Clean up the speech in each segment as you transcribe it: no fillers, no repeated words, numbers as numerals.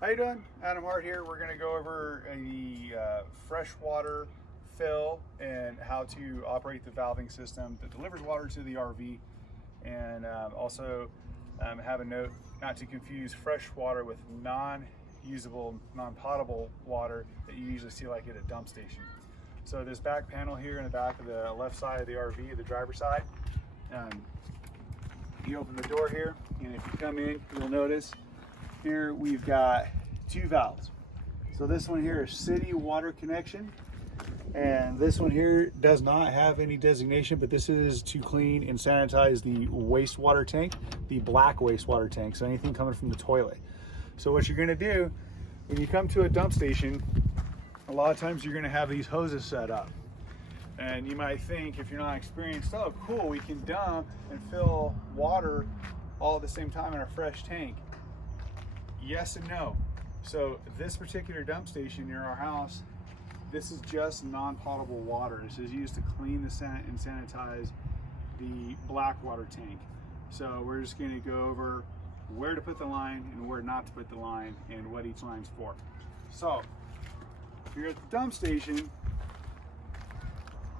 How you doing? Adam Hart here. We're going to go over the freshwater fill and how to operate the valving system that delivers water to the RV, and also have a note not to confuse fresh water with non-usable, non-potable water that you usually see like at a dump station. So this back panel here in the back of the left side of the RV, the driver's side, you open the door here, and if you come in, you'll notice here we've got two valves. So this one here is city water connection, and this one here does not have any designation, but this is to clean and sanitize the wastewater tank, the black wastewater tank, so anything coming from the toilet. So what you're going to do when you come to a dump station, a lot of times you're going to have these hoses set up, and you might think, if you're not experienced, oh cool, we can dump and fill water all at the same time in our fresh tank. Yes and no. So this particular dump station near our house, this is just non-potable water. This is used to clean and sanitize the black water tank. So we're just going to go over where to put the line and where not to put the line and what each line's for. So if you're at the dump station,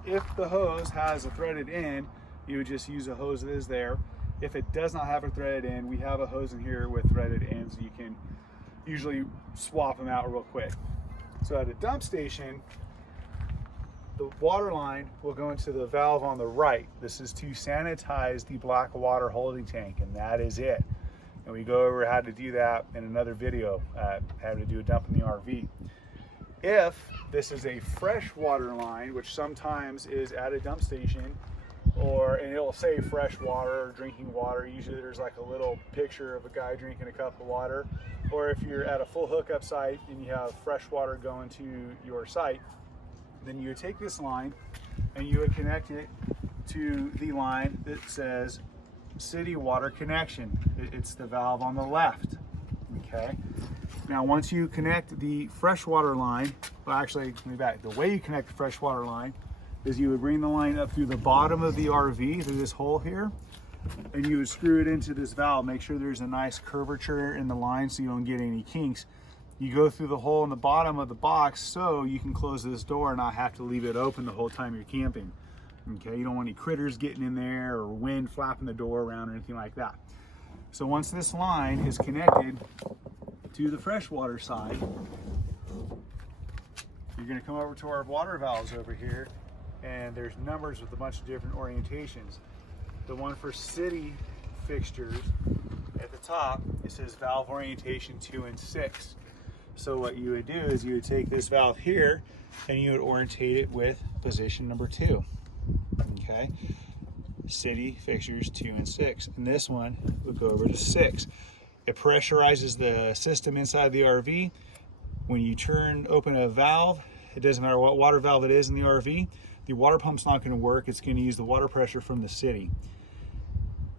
if the hose has a threaded end, you would just use a hose that is there. If it does not have a threaded end, we have a hose in here with threaded ends. You can usually swap them out real quick. So at a dump station, the water line will go into the valve on the right. This is to sanitize the black water holding tank, and that is it. And we go over how to do that in another video, how to do a dump in the RV. If this is a fresh water line, which sometimes is at a dump station, and it'll say fresh water or drinking water. Usually there's like a little picture of a guy drinking a cup of water. Or if you're at a full hookup site and you have fresh water going to your site, then you would take this line and you would connect it to the line that says city water connection. It's the valve on the left. Okay. Now once you connect the freshwater line, well actually, let me back. The way you connect the freshwater line is you would bring the line up through the bottom of the RV, through this hole here, and you would screw it into this valve. Make sure there's a nice curvature in the line so you don't get any kinks. You go through the hole in the bottom of the box so you can close this door and not have to leave it open the whole time you're camping. Okay, you don't want any critters getting in there or wind flapping the door around or anything like that. So once this line is connected to the freshwater side, you're going to come over to our water valves over here, and there's numbers with a bunch of different orientations. The one for city fixtures at the top, it says valve orientation 2 and 6. So what you would do is you would take this valve here and you would orientate it with position number 2. Okay, city fixtures 2 and 6, and this one would go over to 6. It pressurizes the system inside the RV. When you open a valve, it doesn't matter what water valve it is in the RV, the water pump's not going to work. It's going to use the water pressure from the city.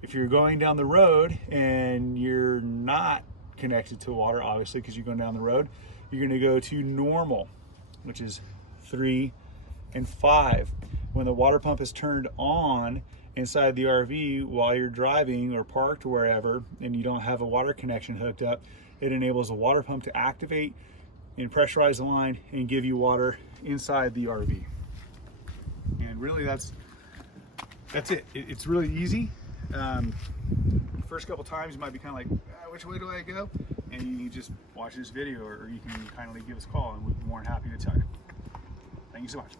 If you're going down the road and you're not connected to water, obviously, because you're going down the road, you're going to go to normal, which is 3 and 5. When the water pump is turned on inside the RV while you're driving or parked or wherever, and you don't have a water connection hooked up, it enables the water pump to activate and pressurize the line and give you water inside the RV. And really that's it. It's really easy. First couple times you might be kind of like, which way do I go? And you can just watch this video, or you can kindly give us a call and we'd be more than happy to tell you. Thank you so much.